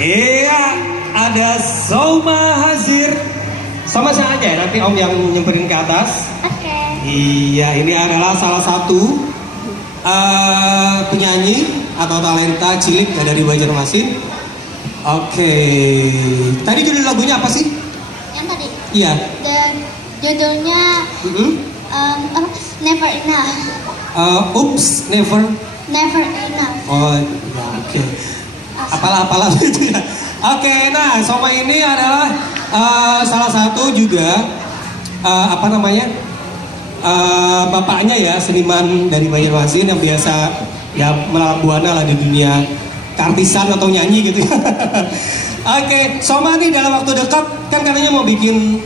Iya, ada Soma Hazir. Sama saya aja ya, nanti Om yang nyemperin ke atas. Oke. Iya, ini adalah salah satu penyanyi atau talenta cilik ya dari Banjarmasin. Oke, tadi judul lagunya apa sih? Yang tadi. Iya. Dan judulnya apa? Never Enough. Oops, never. Never Enough. Oh, ya, oke. Apalah gitu ya. Oke, nah Soma ini adalah salah satu juga apa namanya bapaknya ya, seniman dari Banjarmasin yang biasa ya melanglang buana lah di dunia keartisan atau nyanyi gitu. Oke, Soma nih dalam waktu dekat kan katanya mau bikin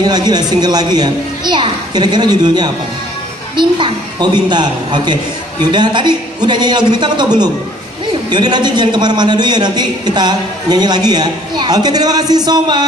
ini lagi lah, single lagi ya. Iya. Kira-kira judulnya apa? Bintang. Oh, Bintang. Oke. Yaudah, tadi udah nyanyi lagu Bintang atau belum? Belum. Yaudah, nanti jangan kemana-mana dulu ya, nanti kita nyanyi lagi ya. Iya. Oke, terima kasih Soma.